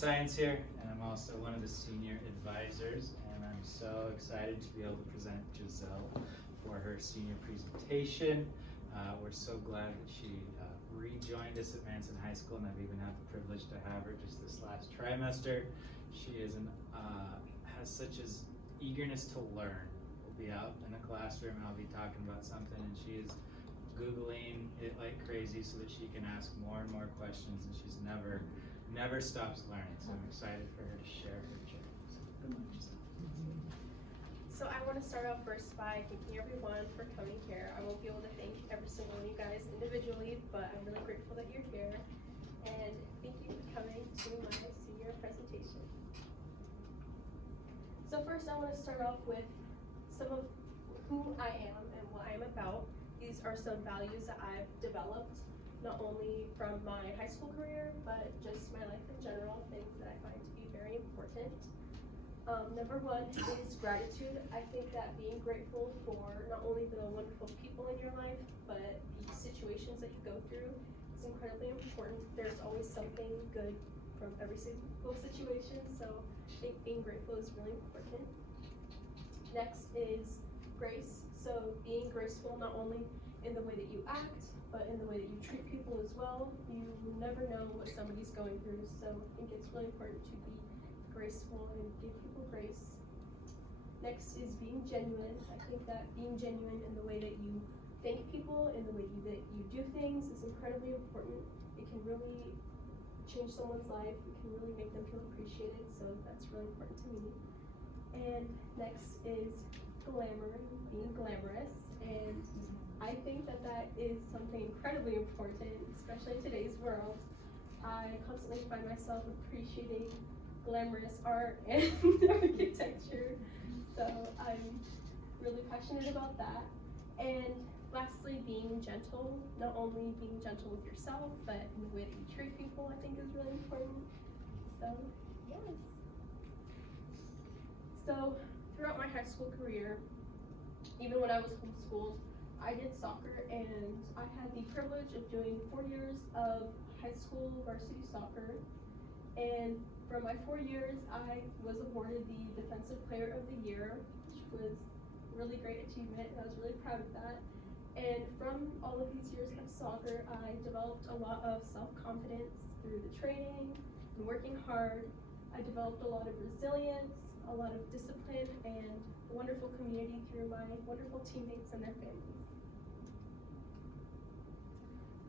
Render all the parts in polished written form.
Science here, and I'm also one of the senior advisors, and I'm so excited to be able to present Giselle for her senior presentation. We're so glad that she rejoined us at Manson High School, and I've even had the privilege to have her just this last trimester. She is has such as eagerness to learn. We'll be out in a classroom and I'll be talking about something, and she is Googling it like crazy so that she can ask more and more questions, and she's never stops learning. So I'm excited for her to share her journey. So good luck, Giselle. So I want to start off first by thanking everyone for coming here. I won't be able to thank every single one of you guys individually, but I'm really grateful that you're here. And thank you for coming to my senior presentation. So first I want to start off with some of who I am and what I am about. These are some values that I've developed, not only from my high school career, but just my life in general, things that I find to be very important. Number one is gratitude. I think that being grateful for not only the wonderful people in your life, but the situations that you go through is incredibly important. There's always something good from every single situation, so I think being grateful is really important. Next is grace. So being graceful not only in the way that you act, but in the way that you treat people as well. You never know what somebody's going through, so I think it's really important to be graceful and give people grace. Next is being genuine. I think that being genuine in the way that you thank people, in the way that you do things is incredibly important. It can really change someone's life. It can really make them feel appreciated, so that's really important to me. And next is glamour, being glamorous, and I think that that is something incredibly important, especially in today's world. I constantly find myself appreciating glamorous art and architecture, so I'm really passionate about that. And lastly, being gentle, not only being gentle with yourself, but in the way that you treat people, I think is really important. So, yes. So, throughout my high school career, even when I was homeschooled, I did soccer, and I had the privilege of doing 4 years of high school varsity soccer. And for my 4 years, I was awarded the Defensive Player of the Year, which was a really great achievement, and I was really proud of that. And from all of these years of soccer, I developed a lot of self-confidence through the training and working hard. I developed a lot of resilience, a lot of discipline, and a wonderful community through my wonderful teammates and their families.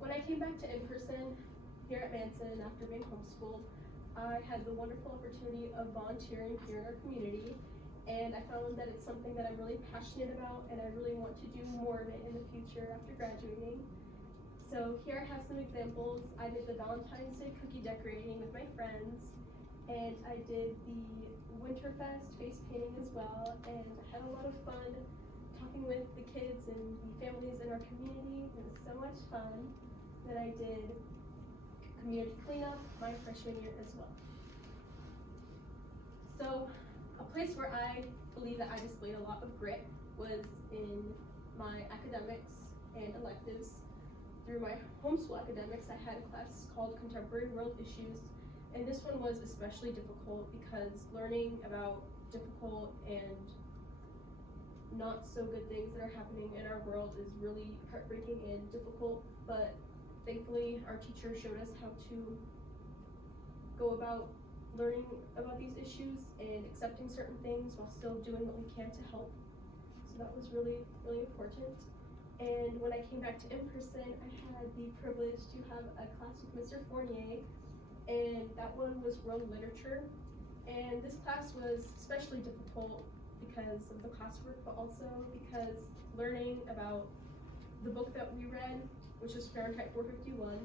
When I came back to in-person here at Manson after being homeschooled, I had the wonderful opportunity of volunteering here in our community, and I found that it's something that I'm really passionate about, and I really want to do more of it in the future after graduating. So here I have some examples. I did the Valentine's Day cookie decorating with my friends, and I did the Winterfest face painting as well, and I had a lot of fun talking with the kids and the families in our community. It was so much fun. That I did community cleanup my freshman year as well. So a place where I believe that I displayed a lot of grit was in my academics and electives. Through my homeschool academics, I had a class called Contemporary World Issues, and this one was especially difficult because learning about difficult and not so good things that are happening in our world is really heartbreaking and difficult, but thankfully, our teacher showed us how to go about learning about these issues and accepting certain things while still doing what we can to help. So that was really, really important. And when I came back to in-person, I had the privilege to have a class with Mr. Fournier, and that one was world literature. And this class was especially difficult because of the classwork, but also because learning about the book that we read, which is Fahrenheit 451.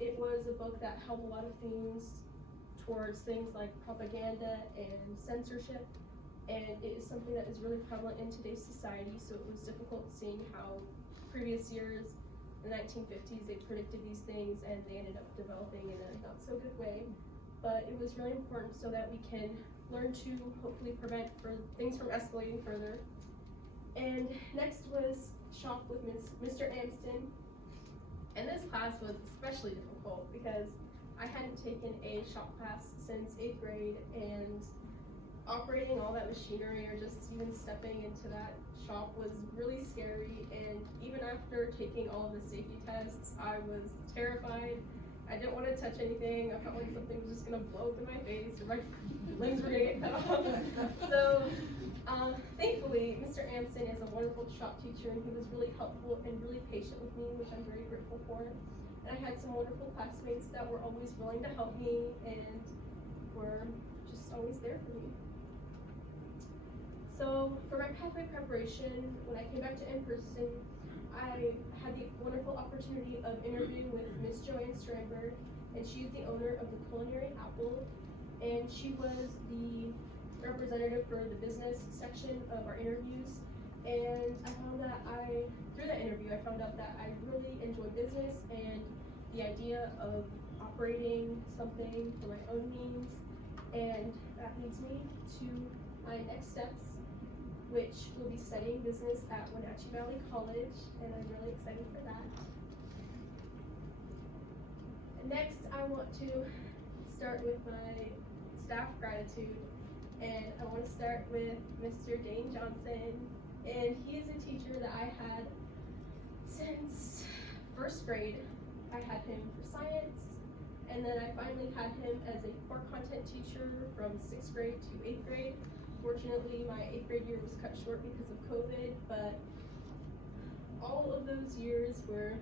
It was a book that held a lot of themes towards things like propaganda and censorship, and it is something that is really prevalent in today's society, so it was difficult seeing how previous years, the 1950s, they predicted these things and they ended up developing in a not so good way. But it was really important so that we can learn to hopefully prevent things from escalating further. And next was shop with Mr. Amston. And this class was especially difficult because I hadn't taken a shop class since 8th grade, and operating all that machinery or just even stepping into that shop was really scary. And even after taking all of the safety tests, I was terrified. I didn't want to touch anything. I felt like something was just gonna blow up in my face or my limbs were gonna get cut off. So thankfully, Mr. Anson is a wonderful shop teacher, and he was really helpful and really patient with me, which I'm very grateful for. And I had some wonderful classmates that were always willing to help me and were just always there for me. So for my pathway preparation, when I came back to in-person, I had the wonderful opportunity of interviewing with Miss Joanne Strandberg, and she's the owner of the Culinary Apple, and she was the representative for the business section of our interviews. And I found that through that interview, I found out that I really enjoy business and the idea of operating something for my own means, and that leads me to my next steps, which will be studying business at Wenatchee Valley College, and I'm really excited for that. And next, I want to start with my staff gratitude, and I want to start with Mr. Dane Johnson, and he is a teacher that I had since 1st grade. I had him for science, and then I finally had him as a core content teacher from 6th grade to 8th grade. Fortunately, my 8th grade year was cut short because of COVID, but all of those years were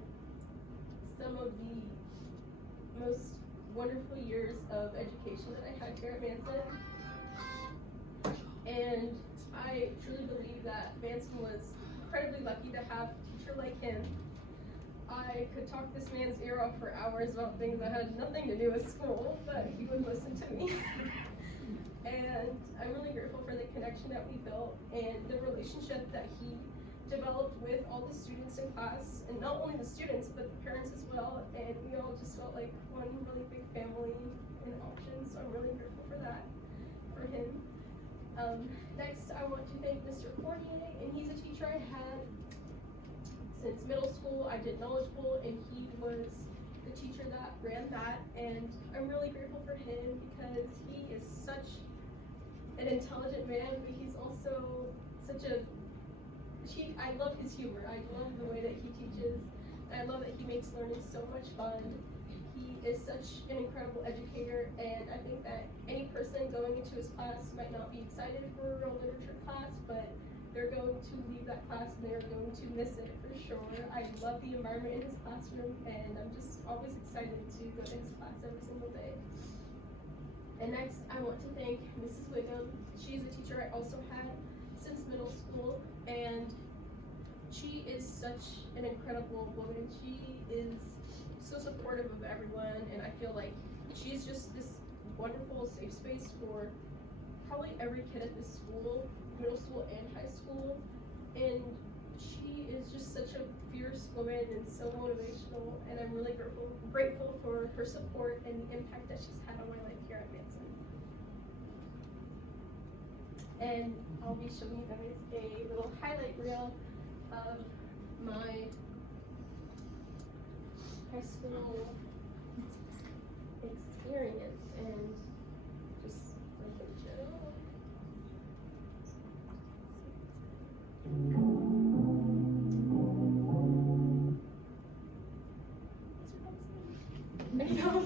some of the most wonderful years of education that I had here at Manson. And I truly believe that Manson was incredibly lucky to have a teacher like him. I could talk this man's ear off for hours about things that had nothing to do with school, but he would listen to me. And I'm really grateful for the connection that we built and the relationship that he developed with all the students in class, and not only the students, but the parents as well. And we all just felt like one really big family in options, so I'm really grateful for that, for him. Next, I want to thank Mr. Cornier, and he's a teacher I had since middle school. I did Knowledge Bowl, and he was the teacher that ran that, and I'm really grateful for him because he is such an intelligent man, but he's also such a, I love his humor. I love the way that he teaches, and I love that he makes learning so much fun. He is such an incredible educator, and I think that any person going into his class might not be excited for a literature class, but they're going to leave that class and they're going to miss it for sure. I love the environment in his classroom, and I'm just always excited to go to his class every single day. And next, I want to thank Mrs. Wiggum. She's a teacher I also had since middle school, and she is such an incredible woman. She is so supportive of everyone, and I feel like she's just this wonderful safe space for probably every kid at this school, middle school and high school. And she is just such a fierce woman and so motivational, and I'm really grateful for her support and the impact that she's had on my life here at Manson. And I'll be showing you guys a little highlight reel of my high school experience, and just a picture. I know.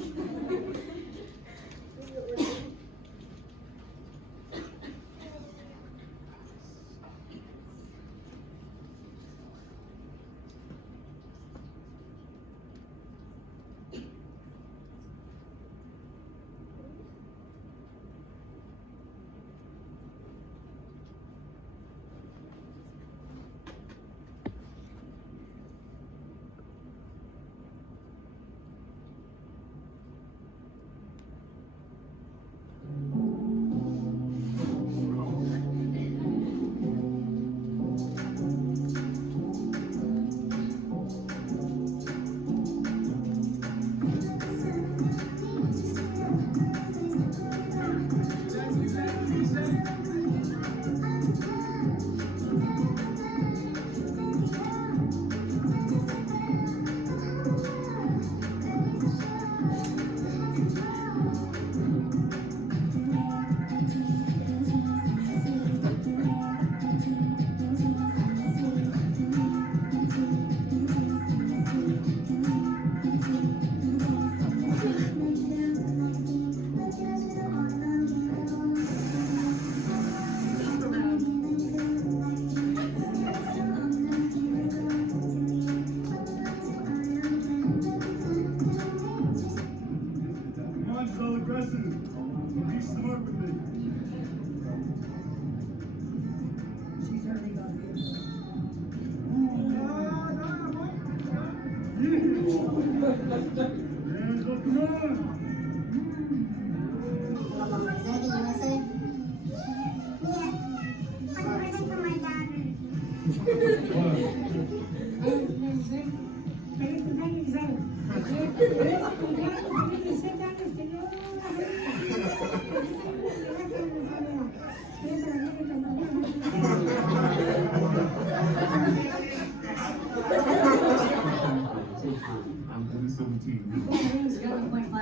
I'm only 17. Yeah, I think it's 11.5.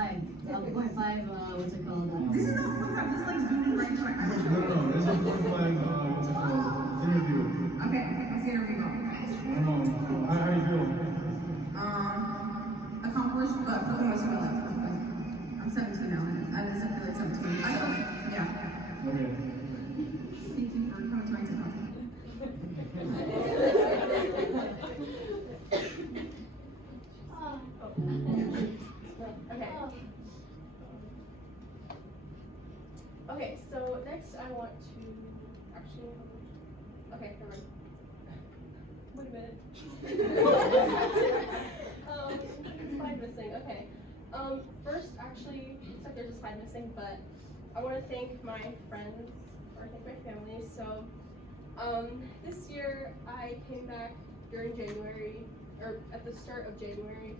11.5, what's it called? This is not 1.5, this is like zooming right to my eyes. No, this is 1.5, what's it called? Interview. Okay, let's see interview go. How you feeling? Accomplished, but for the most part, I'm 17 now, and I just feel like 17. Yeah. Okay. Thank you for coming to my TikTok. Okay, so next I want to actually, okay, never mind. Wait a minute. Slide missing, okay. First, actually, looks like there's a slide missing, but I want to thank my friends, or thank my family. So, this year I came back during January, or at the start of January,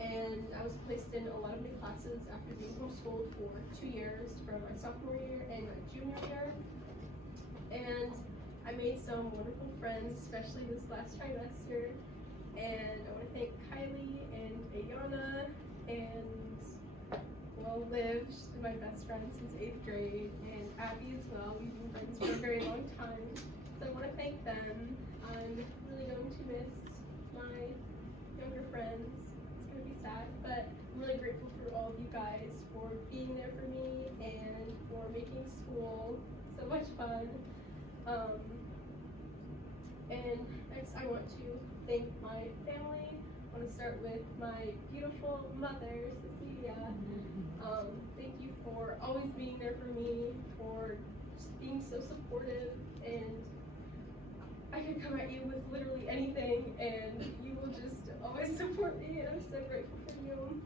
and I was placed in a lot of new classes after being homeschooled for 2 years, from my sophomore year and my junior year. And I made some wonderful friends, especially this last trimester. And I want to thank Kylie and Ayana and Liv, she's been my best friend since 8th grade, and Abby as well. We've been friends for a very long time. So I want to thank them. I'm really going to miss my younger friends. It's going to be sad, but I'm really grateful for all of you guys for being there for me and for making school so much fun. And next I want to thank my family. I want to start with my beautiful mother, Cecilia. Thank you for always being there for me, for just being so supportive, and I could come at you with literally anything and you will just always support me, and I'm so grateful for you.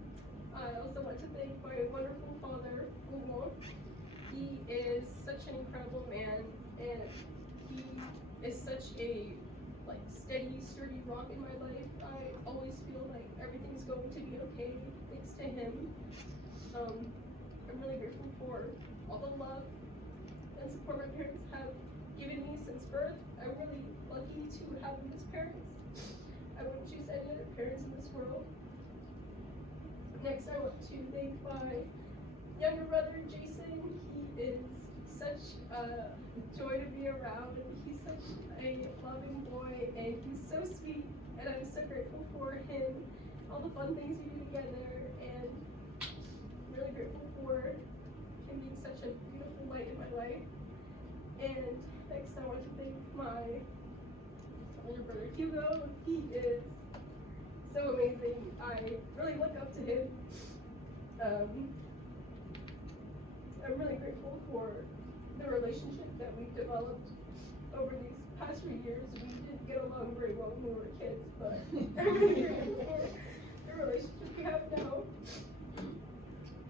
I also want to thank my wonderful father, Umo. He is such an incredible man, and he is such a steady, sturdy rock in my life. I always feel like everything's going to be okay thanks to him. I'm really grateful for all the love and support my parents have given me since birth. I'm really lucky to have them as parents. I wouldn't choose any other parents in this world. Next, I want to thank my younger brother, Jason. He is such a joy to be around, and he's such a loving boy, and he's so sweet, and I'm so grateful for him, all the fun things we do together, and I'm really grateful for him being such a beautiful light in my life. And next I want to thank my older brother, Hugo. He is so amazing. I really look up to him. I'm really grateful for the relationship that we've developed over these past few years. We didn't get along very well when we were kids, but I'm really grateful for the relationship we have now.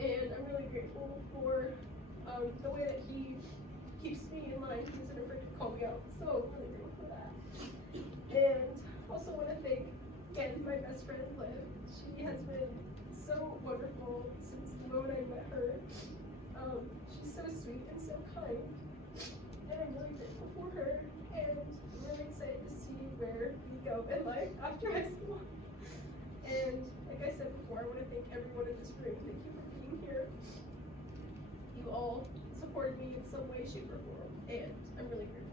And I'm really grateful for the way that he keeps me in line. He isn't afraid to call me out, so I'm really grateful for that. And also want to thank, again, my best friend, Liv. She has been so wonderful since the moment I met her. She's so sweet and so kind, and I'm really grateful for her, and I'm really excited to see where we go in life after high school. And like I said before, I want to thank everyone in this room. Thank you for being here. You all supported me in some way, shape, or form, and I'm really grateful.